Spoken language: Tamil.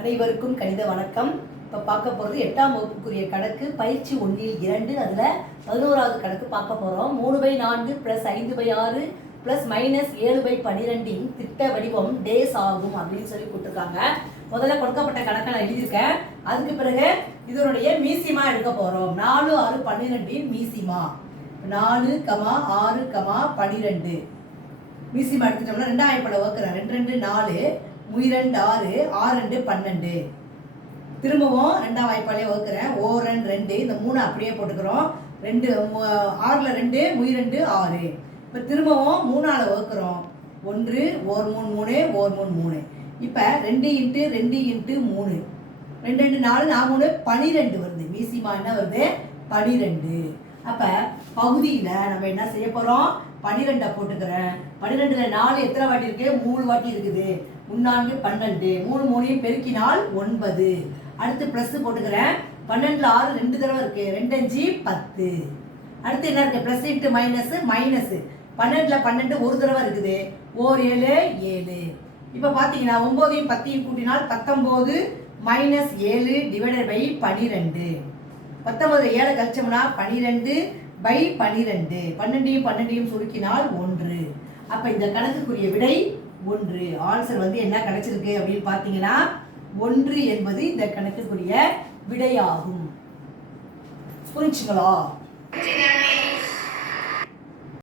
அனைவருக்கும் கணித வணக்கம். இப்போ பார்க்க போகிறது 8ஆம் வகுப்புக்குரிய கணக்கு பயிற்சி 1 அதில் 11வது கணக்கு பார்க்க போகிறோம். 3/4 + 5/6 + -7/12 திட்ட வடிவம் டேஸ் ஆகும் அப்படின்னு சொல்லி கொடுத்துருக்காங்க. முதல்ல கொடுக்கப்பட்ட கணக்கை நான் எழுதியிருக்கேன். அதுக்கு பிறகு இதனுடைய மீசிமா எடுக்க போகிறோம். 4, 6, 12 மீசிமா 4, 6, 12 மீசிமா எடுத்துட்டோம்னா 2 ஆயிப்பட வகுக்கிறேன். 2 2 4 3 6 6 12 திரும்பவும் 2ஆம் வாய்ப்பாலே வகுக்கிறேன். 1 2 இந்த 3 அப்படியே போட்டுக்கிறோம். 2 6ல் 2 2 6 இப்போ திரும்பவும் 3ஆல் வகுக்கிறோம். 1 1 3 3 1 3 3 இப்போ 2 × 2 × 3 2 2 4 4 3 12 வருது. மீசிமா என்ன வருது? 12. அப்போ பகுதியில் நம்ம என்ன செய்ய போகிறோம்? 12 போட்டுக்கிறேன். 12ல் 4 எத்தனை வாட்டி இருக்குது? 3 வாட்டி இருக்குது. 3 4 12 3 3 பெருக்கினால் 9. அடுத்து ப்ளஸ் போட்டுக்கிறேன். 12ல் 6 2 தடவை இருக்குது. 2 5 10. அடுத்து என்ன இருக்குது? ப்ளஸ் இன்ட்டு மைனஸ் மைனஸ் 12ல் 12 ஒரு தடவை இருக்குது. 1 7 7. இப்போ பார்த்தீங்கன்னா 9 10 கூட்டினால் 19 -7 ÷ 12. 19 7 கழிச்சோம்னா 12/12 12 சுருக்கினால் 1. அப்போ இந்த கணக்குக்குரிய விடை 1. ஆன்சர் வந்து என்ன கிடைச்சிருக்கு அப்படின்னு பார்த்தீங்கன்னா 1 என்பது இந்த கணக்குக்குரிய விடையாகும். புரிஞ்சுங்களா?